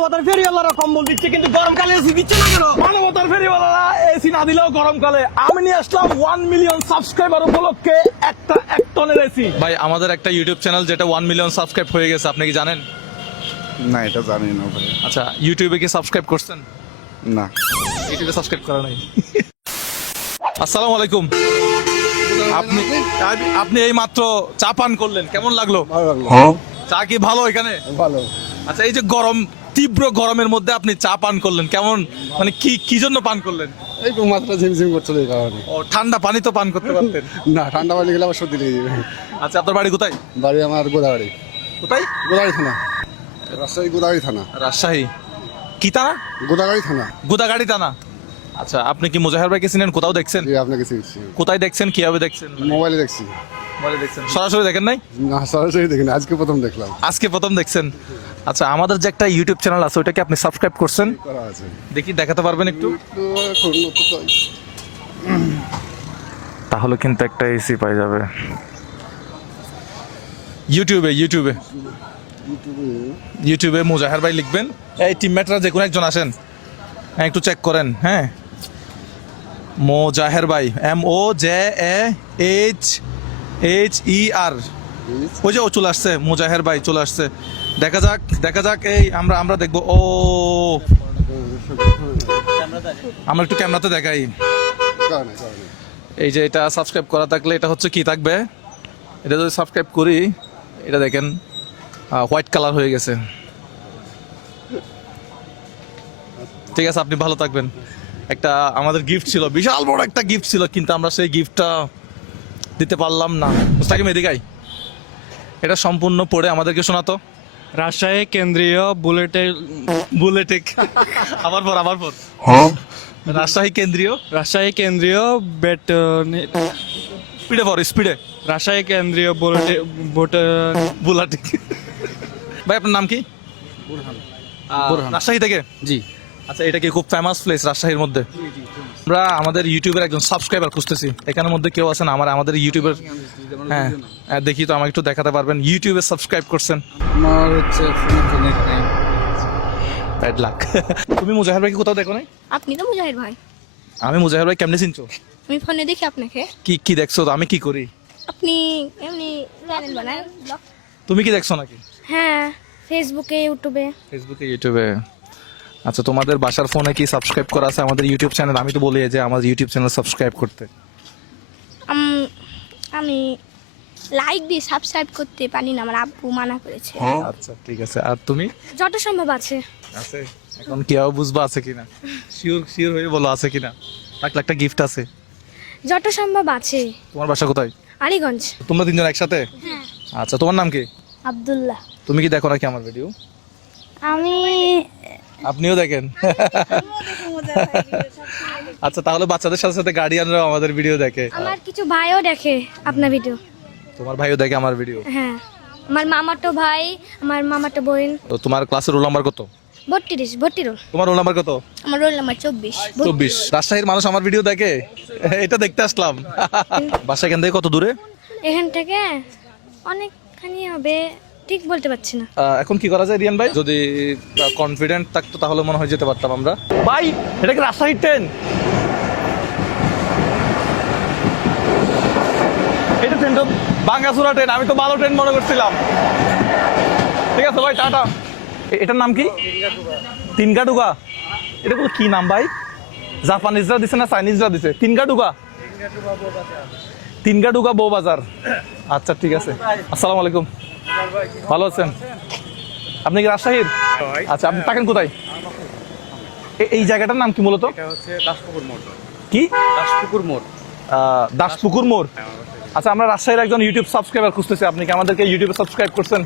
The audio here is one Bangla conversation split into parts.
মানবতার ফেরিওয়ালারা কম্বল দিচ্ছে কিন্তু গরমকালে এসি দিচ্ছে না কেন? মানবতার ফেরিওয়ালারা এসি না দিলেও গরমকালে আমি নিয়ে আসলাম 1 মিলিয়ন সাবস্ক্রাইবার উপলক্ষে একটা 1 টনের এসি। ভাই আমাদের একটা ইউটিউব চ্যানেল যেটা 1 মিলিয়ন সাবস্ক্রাইব হয়ে গেছে, আপনি কি জানেন? না, এটা জানি না ভাই। আচ্ছা, ইউটিউবে কি সাবস্ক্রাইব করছেন? না, ইউটিউবে সাবস্ক্রাইব করা নাই। আসসালামু আলাইকুম। আপনি আপনি এই মাত্র চা পান করলেন, কেমন লাগলো? ভালো লাগলো। চা কি ভালো এখানে? ভালো। আচ্ছা, এই যে গরম, তীব্র গরমের মধ্যে আপনি চা পান করলেন, কেমন মানে কি জন্য পান করলেন? এই তো মাত্রা ঝিমঝিম করছিল এই কারণে। ও, ঠান্ডা পানি তো পান করতে পারতেন। না, ঠান্ডা পানি গেলে আবার সর্দি লেগে যাবে। আচ্ছা, আপনার বাড়ি কোথায়? বাড়ি আমার গোদাগাড়ি। কোথায়? গোদাগাড়ি থানা, রাজশাহী গোদাগাড়ি থানা। রাজশাহী কি থানা? গোদাগাড়ি থানা। গুদাগাড়ি থানা। আচ্ছা, আপনি কি মুজাহির ভাইকে চিনেন? কোথাও দেখছেন? জি, আপনাকে চিনছি। কোথায় দেখছেন, কিভাবে দেখছেন? মোবাইলে দেখছি। মোবাইলে দেখছেন, সরাসরি দেখেন নাই? না, সরাসরি দেখিনি, আজকে প্রথম দেখলাম। আজকে প্রথম দেখছেন? আচ্ছা, আমাদের যে একটা ইউটিউব চ্যানেল আছে ওইটা কি আপনি সাবস্ক্রাইব করছেন? করা আছে। দেখি, দেখাতে পারবেন একটু? তো এখন নতুন তো তাহলে কিন্তু একটা এসি পাই যাবে। ইউটিউবে ইউটিউবে মুজাহির ভাই লিখবেন, এই টিমমেটরা যে কোনো একজন আসেন, হ্যাঁ একটু চেক করেন। হ্যাঁ, মুজাহির ভাই, MOJAHER, ওই যে ও চলে আসছে, মুজাহির ভাই চলে আসছে। দেখা যাক এই আমরা দেখবো। ও, আমরা একটু ক্যামেরাতে দেখাই। কারণে এই যে এটা সাবস্ক্রাইব করা থাকলে এটা হচ্ছে কি থাকবে, এটা যদি সাবস্ক্রাইব করি, এটা দেখেন হোয়াইট কালার হয়ে গেছে। ঠিক আছে, আপনি ভালো থাকবেন। একটা আমাদের গিফট ছিল, বিশাল বড় একটা গিফট ছিল, কিন্তু আমরা সেই গিফটটা দিতে পারলাম না। মুস্তাকিম এদিকে আয়। এটা সম্পূর্ণ পড়ে আমাদেরকে শোনাতো। রাজশাহী কেন্দ্রীয় বুলেটে আবার পর রাজশাহী কেন্দ্রীয় স্পিডে রাজশাহী কেন্দ্রীয় বুলাটিক। ভাই আপনার নাম কি? রাজশাহী থেকে? জি। আচ্ছা, এটা কি খুব ফেমাস প্লেস রাজশাহীর মধ্যে? আমরা আমাদের ইউটিউবের একজন সাবস্ক্রাইবার খুঁজতেছি, এখানের মধ্যে কেউ আছেন আমাদের ইউটিউবের? হ্যাঁ, দেখি তো, আমাকে একটু দেখাতে পারবেন ইউটিউবে সাবস্ক্রাইব করছেন? আমার হচ্ছে ব্যাড লাক। তুমি মুজাহির ভাইকে কোথাও দেখো নাই? আপনি তো মুজাহির ভাই। আমি মুজাহির ভাই কেমনে চিনছো? আমি ফোনে দেখি আপনাকে। কি দেখছো? তো আমি কি করি? আপনি এমনি চ্যানেল বানান, ব্লগ। তুমি কি দেখছো নাকি? হ্যাঁ, ফেসবুকে, ইউটিউবে। আচ্ছা, তোমাদের বাসার ফোনে কি সাবস্ক্রাইব করা আছে আমাদের ইউটিউব চ্যানেল? আমি তো বলি যে আমার ইউটিউব চ্যানেল সাবস্ক্রাইব করতে। আমি লাইক দিয়ে সাবস্ক্রাইব করতে পারি না, আমার আব্বু মানা করেছে। আচ্ছা, ঠিক আছে। আর তুমি? যত সম্ভব আছে। এখন কিভাবে বুঝবা আছে কিনা? শিওর হয়ে বলো আছে কিনা। একটা গিফট আছে। যত সম্ভব আছে। তোমার বাসা কোথায়? আলীগঞ্জ। তোমরা তিনজন একসাথে? হ্যাঁ। আচ্ছা, তোমার নাম কি? আব্দুল্লাহ। তুমি কি দেখো নাকি আমার ভিডিও? আমি আপনিও দেখেন? আচ্ছা, তাহলে বাচ্চাদের সাথে সাথে গার্ডিয়ানরাও আমাদের ভিডিও দেখে? আমার কিছু ভাইও দেখে আপনার ভিডিও। তোমার ভাইও দেখে আমার ভিডিও? হ্যাঁ, আমার মামাতো ভাই, আমার মামাতো বোন। তো তোমার ক্লাসের রোল নাম্বার কত? 32 রোল। তোমার রোল নাম্বার কত? আমার রোল নাম্বার 24। রাজশাহীর মানুষ আমার ভিডিও দেখে, এটা দেখতে আসলাম। বাসা এখান থেকে কত দূরে? এখান থেকে অনেকখানি হবে, ঠিক বলতে পারছি না। এখন কি করা যায় রিয়ান ভাই? যদি কনফিডেন্ট থাকতো তাহলে মনে হয় যেতে পারতাম আমরা। ভাই, এটা কি রাজশাহীর ট্রেন? এটা ট্রেন তো বাঙ্গাসুরা ট্রেন, আমি তো ভালো ট্রেন মনে করছিলাম। ঠিক আছে ভাই, টাটা। এটার নাম কি? তিনকাটুকা। এটা কি নাম ভাই? জাপানিজরা দিছে না চাইনিজরা দিছে? তিনকাটুকা বউ বাজার। আচ্ছা, ঠিক আছে। আসসালামু আলাইকুম। ভালো আছেন? আপনি কি রাজশাহীর? আচ্ছা, আপনি থাকেন কোথায়? এই জায়গাটার নাম কি মূলত? কি? দাসপুকুর মোড়। আচ্ছা, আমরা রাজশাহীর একজন ইউটিউব সাবস্ক্রাইবার খুঁজতেছি, আপনি কি আমাদেরকে ইউটিউবে সাবস্ক্রাইব করছেন?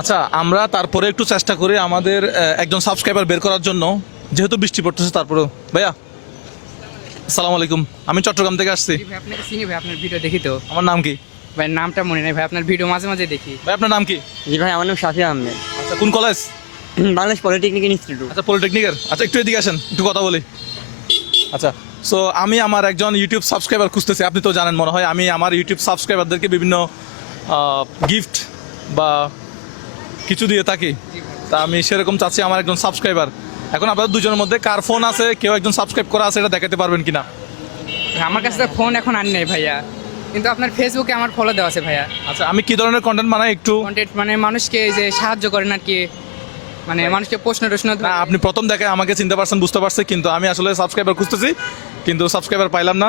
আচ্ছা, আমরা তারপরে একটু চেষ্টা করি আমাদের একজন সাবস্ক্রাইবার বের করার জন্য, যেহেতু বৃষ্টি পড়তেছে। তারপরে ভাইয়া, আসসালামু আলাইকুম, আমি চট্টগ্রাম থেকে আসছি। ভাই, আপনাকে চিনি ভাই, আপনার ভিডিও দেখি তো। আমার নাম কি? ভাই, নামটা মনে নেই ভাই, আপনার ভিডিও মাঝে মাঝে দেখি। ভাই, আপনার নাম কি? জি ভাই, আমার নাম শাফি আহমেদ। আচ্ছা, কোন কলেজ? Bangladesh polytechnic institute. আচ্ছা, পলিটেকনিকের। আচ্ছা, একটু এদিকে আসেন, একটু কথা বলি। আচ্ছা, সো আমি আমার একজন ইউটিউব সাবস্ক্রাইবার খুঁজতেছি। আপনি তো জানেন মনে হয়, আমি আমার ইউটিউব সাবস্ক্রাইবারদেরকে বিভিন্ন গিফট বা কিছু দিয়ে থাকি। তা আমি সেরকম চাচ্ছি আমার একজন সাবস্ক্রাইবার। এখন আপনাদের দুজনের মধ্যে কার ফোন আছে, কেউ একজন সাবস্ক্রাইব করা আছে, এটা দেখাতে পারবেন কিনা? আমার কাছে তো ফোন এখন আর নেই ভাইয়া, কিন্তু আপনার ফেসবুকে আমার ফলো দেওয়া আছে ভাইয়া। আচ্ছা, আমি কি ধরনের কন্টেন্ট বানাই একটু? কন্টেন্ট মানে মানুষকে যে সাহায্য করেন আর কি, মানে মানুষকে প্রশ্ন টশ্ন না, আপনি প্রথম দেখে আমাকে চিনতে পারছেন, বুঝতে পারছেন, কিন্তু আমি আসলে সাবস্ক্রাইবার খুঁজতেছি, কিন্তু সাবস্ক্রাইবার পাইলাম না।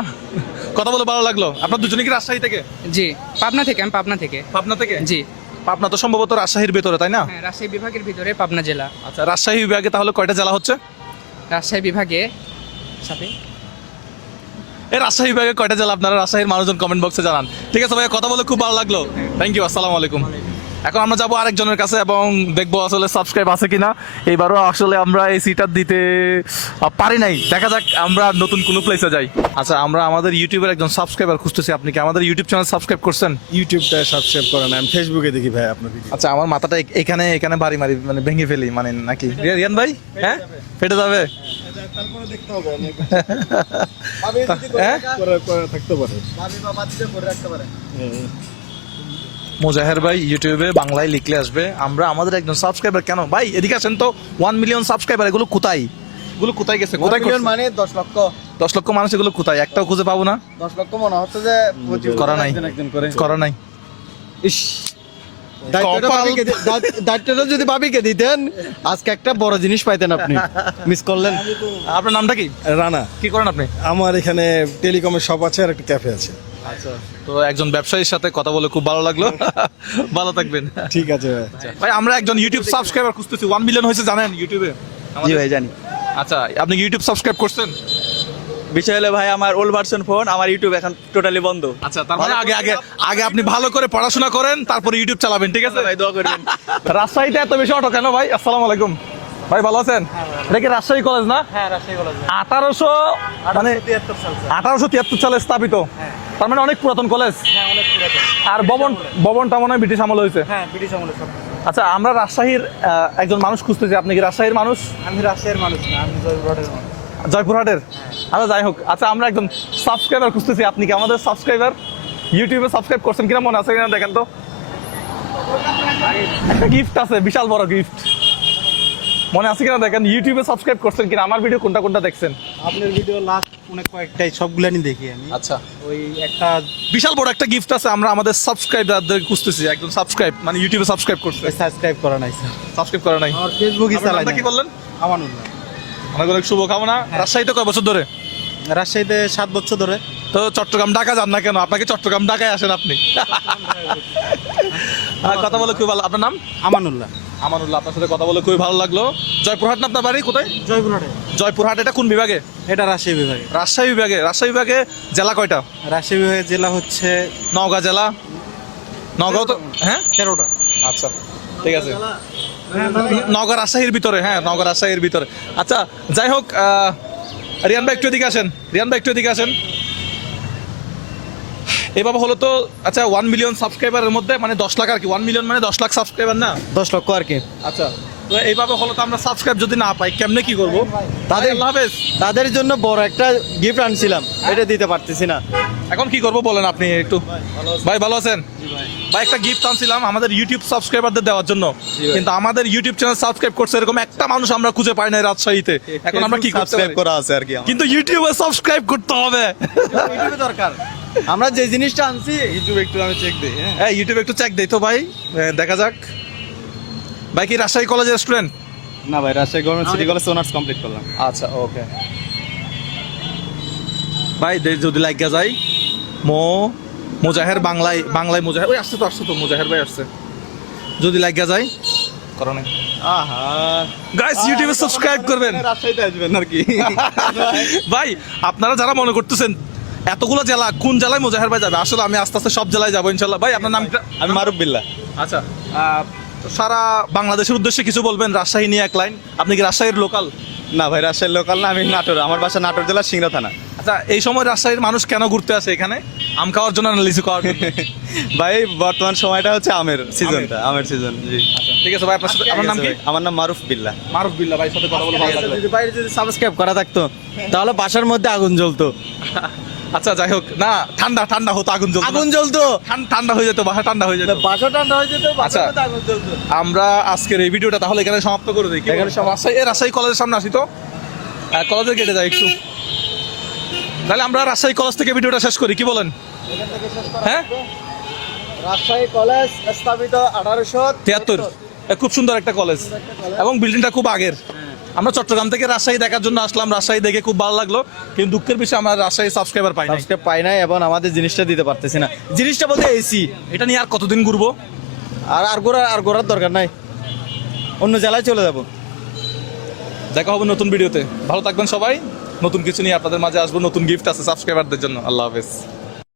কথা বলে ভালো লাগলো। আপনার দুজনে কি রাজশাহী থেকে? জি, পাবনা থেকে, আমি পাবনা থেকে। পাবনা থেকে? জি। পাবনা তো সম্ভবত রাজশাহীর ভেতরে, তাই না? হ্যাঁ, রাজশাহী বিভাগের ভিতরে পাবনা জেলা। আচ্ছা, রাজশাহী বিভাগে তাহলে কয়টা জেলা হচ্ছে? রাজশাহী বিভাগে সাথে এই রাজশাহী বিভাগে কয়টা জেলা আপনারা রাজশাহীর মানুষজন কমেন্ট বক্সে জানান। ঠিক আছে ভাইয়া, কথা বলে খুব ভালো লাগলো। থ্যাংক ইউ, আসসালামু আলাইকুম। এখন আমরা যাবো আরেকজনের কাছে এবং দেখবো আসলে সাবস্ক্রাইব আছে কিনা। এইবারও আসলে আমরা এই সিটার দিতে পারি নাই, দেখা যাক আমরা নতুন কোনো প্লেসে যাই। আচ্ছা, আমরা আমাদের ইউটিউবের একজন সাবস্ক্রাইবার খুঁজতেছি। আপনি কি আমাদের ইউটিউব চ্যানেল সাবস্ক্রাইব করছেন? ইউটিউবটা সাবস্ক্রাইব করেন, আমি ফেসবুকে দেখি ভাই আপনার ভিডিও। আচ্ছা, আমার মাথাটা এখানে এখানে বাড়ি মারি, মানে ভেঙে ফেলি, মানে নাকি রিয়ান ভাই? হ্যাঁ, ফেটে যাবে। তারপরে দেখতে হবে হ্যাঁ, থাকতে পারে। মোজাহের ভাই ইউটিউবে বাংলায় লিখলে আসবে। আমরা আমাদের একজন সাবস্ক্রাইবার, কেন ভাই এদিকে আসেন তো। 1 মিলিয়ন সাবস্ক্রাইবার, এগুলো কোথায়? এগুলো কোথায় গেছে? কোথায় করছে? মানে 10 লক্ষ 10 লক্ষ মানুষ, এগুলো কোথায়? একটাও খুঁজে পাবো না। 10 লক্ষ মনে হচ্ছে যে করা নাই, করা নাই। ইস, দায়িত্বটা যদি ভাবিকে দিতেন আজকে একটা বড় জিনিস পাইতেন, আপনি মিস করলেন। আপনার নামটা কি? রানা, কি করেন আপনি? আমার এখানে টেলিকমের শপ আছে আর একটা ক্যাফে আছে। আচ্ছা, তো একজন ব্যবসায়ীর সাথে কথা বলে খুব ভালো লাগলো। ভালো থাকবেন। ঠিক আছে ভাই। ভাই, আমরা একজন ইউটিউব সাবস্ক্রাইবার খুঁজতেছি। 1 মিলিয়ন হয়েছে জানেন ইউটিউবে? জি ভাই জানি। আচ্ছা, আপনি কি ইউটিউব সাবস্ক্রাইব করছেন? বিষয় হলো ভাই, আমার ওল্ড ভার্সন ফোন, আমার ইউটিউব এখন টোটালি বন্ধ। আচ্ছা, তার মানে আগে আগে আগে আপনি ভালো করে পড়াশোনা করেন, তারপরে ইউটিউব চালাবেন, ঠিক আছে? ভাই দোয়া করবেন। রাজশাহীতে এত বেশি অটো কেন ভাই? আসসালামু আলাইকুম ভাই, ভালো আছেন? এটা কি রাজশাহী কলেজ না? হ্যাঁ, রাজশাহী কলেজ। 1873 সালে স্থাপিত, তার মানে অনেক পুরাতন কলেজ। আর ভবনটা মনে হয় ব্রিটিশ আমল হয়েছে। হ্যাঁ, ব্রিটিশ আমলে সব। আচ্ছা, আমরা রাজশাহীর একজন মানুষ খুঁজতেছি। আপনি কি রাজশাহীর মানুষ? আমি রাজশাহীর মানুষ না, আমি জয়পুরহাটের মানুষ। জয়পুরহাটের? আচ্ছা, যাই হোক। আচ্ছা, আমরা একজন সাবস্ক্রাইবার খুঁজতেছি। আপনি কি আমাদের সাবস্ক্রাইবার? ইউটিউবে সাবস্ক্রাইব করছেন কিনা মনে আছে কিনা দেখেন তো। একটা গিফট আছে, বিশাল বড় গিফট, মনে আছে কিনা দেখেন। ইউটিউবে সাবস্ক্রাইব করছেন কিনা, আমার ভিডিও কোনটা কোনটা দেখছেন? আপনার ভিডিও লাস্ট অনেক কয়েকটাই, সবগুলানি দেখি আমি। আচ্ছা, ওই একটা বিশাল বড় একটা গিফট আছে। আমরা আমাদের সাবস্ক্রাইবারদের খুঁজতেছি। একজন সাবস্ক্রাইব মানে ইউটিউবে সাবস্ক্রাইব করছে। সাবস্ক্রাইব করা নাই স্যার, সাবস্ক্রাইব করা নাই। আমার ফেসবুকই আপনার চালাই নামটা না। কি বললেন? আমানুল্লাহ। অনেক অনেক শুভকামনা। রাজশাহীতে কয় বছর ধরে? রাজশাহীতে 7 বছর ধরে। তো চট্টগ্রাম ঢাকা যান না কেন? আপনাকে চট্টগ্রাম ঢাকায় আসেন আপনি। কথা বলে খুব ভালো। আপনার নাম? আমানুল্লাহ। আমানুল্লাহ, আপনার সাথে কথা বলে খুবই ভালো লাগলো। জয়পুরহাট না আপনার বাড়ি? কোথায়? জয়পুরহাটে। জয়পুরহাট, এটা কোন বিভাগে? এটা রাজশাহী বিভাগে। রাজশাহী বিভাগে। রাজশাহী বিভাগে জেলা কয়টা? রাজশাহী বিভাগের জেলা হচ্ছে নওগাঁ জেলা। নওগাঁ তো, হ্যাঁ 13টা। আচ্ছা, ঠিক আছে। নওগাঁ রাজশাহীর ভিতরে, হ্যাঁ নওগাঁ রাজশাহীর ভিতরে। আচ্ছা, যাই হোক, রিয়ান ভাই একটু এদিকে আসেন। রিয়ান ভাই একটু এদিকে আসেন। এভাবে হলো তো। আচ্ছা, 1 মিলিয়ন সাবস্ক্রাইবারের মধ্যে মানে 10 লাখ আর কি। 1 মিলিয়ন মানে 10 লাখ সাবস্ক্রাইবার না? 10 লক্ষ আর কি। আচ্ছা, তো এইভাবে হলো তো আমরা সাবস্ক্রাইব যদি না পাই কেমনে কি করবো? তাদের- আল্লাহ হাফেজ। তাদের জন্য বড় একটা গিফট আনছিলাম, এটা দিতে পারতেছি না। এখন কি করবো বলেন আপনি একটু। ভাই ভালো আছেন? ভাই, একটা গিফট আনছিলাম আমাদের ইউটিউব সাবস্ক্রাইবারদের দেওয়ার জন্য, কিন্তু আমাদের ইউটিউব চ্যানেল সাবস্ক্রাইব করছে এরকম একটা মানুষ আমরা খুঁজে পাই না রাজশাহীতে। এখন আমরা কি করতে পারি? করা আছে আর কি। কিন্তু ইউটিউবে সাবস্ক্রাইব করতে হবে। ইউটিউবে দরকার। আমরা যে জিনিসটা আনছি ইউটিউবে একটু আমি চেক দেই। হ্যাঁ, ইউটিউবে একটু চেক দেই তো ভাই, দেখা যাক। ভাই কি রাজশাহী কলেজের স্টুডেন্ট? না ভাই, Rajshahi government city college honours complete করলাম। আচ্ছা, ওকে ভাই, যদি লাগিয়া যাই মোজাহের বাংলায় মোজাহের, ওই আসছে তো মোজাহের ভাই আসছে। যদি লাগিয়া যাই করণে গাইস, ইউটিউবে সাবস্ক্রাইব করবেন। রাজশাহীতে আসবেন আর কি। ভাই, আপনারা যারা মনে করতেছেন এতগুলো জেলা, কোন জেলায় মোজাহের ভাই যাবে? আসলে আমি আস্তে আস্তে সব জেলায় যাবো ইনশাল্লাহ। ভাই, আপনার নামটা? আমি মারুফ বিল্লাহ। আচ্ছা, সারা বাংলাদেশের উদ্দেশ্যে কিছু বলবেন রাজশাহী নিয়ে এক লাইন। আপনি কি রাজশাহীর লোকাল? না ভাই, রাজশাহীর লোকাল না, আমি নাটোর। আমার বাসা নাটোর জেলা সিংড়া থানা। আচ্ছা, এই সময় রাজশাহীর মানুষ কেন ঘুরতে আসে এখানে? আম খাওয়ার জন্য না লিচু খাওয়ার জন্য? ভাই, বর্তমান সময়টা হচ্ছে আমের সিজনটা, আমের সিজন। জি, ঠিক আছে ভাই, আপনার সাথে আপনার নাম কি? আমার নাম মারুফ বিল্লাহ। মারুফ বিল্লাহ ভাই, সাথে কথা বলে ভালো লাগলো। যদি বাইরে যদি সাবস্ক্রাইব করা থাকতো তাহলে বাসার মধ্যে আগুন জ্বলতো। আচ্ছা যাই হোক, না ঠান্ডা ঠান্ডা হতো, আগুন জ্বলতো না? আগুন জ্বলতো, ঠান্ডা হয়ে যেত, বাসা ঠান্ডা হয়ে যেত। বাসা ঠান্ডা হয়ে যেত, আচ্ছা। বাসার মধ্যে আগুন জ্বলতো। আমরা আজকের এই ভিডিওটা তাহলে এখানে সমাপ্ত করে দিই। এখানে রাজশাহী কলেজের সামনে আসি তো, কলেজের গেটে যাই একটু। তাহলে আমরা রাজশাহী কলেজ থেকে ভিডিওটা শেষ করি, কি বলেন? হ্যাঁ, রাজশাহী কলেজ স্থাপিত 1873। খুব সুন্দর একটা কলেজ এবং বিল্ডিংটা খুব আগের। আমরা চট্টগ্রাম থেকে রাজশাহী দেখার জন্য আসলাম, রাজশাহী দেখে খুব ভালো লাগলো, কিন্তু দুঃখের বিষয় আমরা রাজশাহী সাবস্ক্রাইবার পাই না। সাবস্ক্রাইব পাই নাই এবং আমাদের জিনিসটা দিতে পারতেছি না। জিনিসটা বলতে এসি, এটা নিয়ে আর কতদিন ঘুরবো? আর ঘোরার দরকার নাই, অন্য জেলায় চলে যাব। দেখা হবে নতুন ভিডিওতে। ভালো থাকবেন সবাই। নতুন কিছু নিয়ে আপনাদের মাঝে আসবো, নতুন গিফট আছে সাবস্ক্রাইবারদের জন্য। আল্লাহ হাফেজ।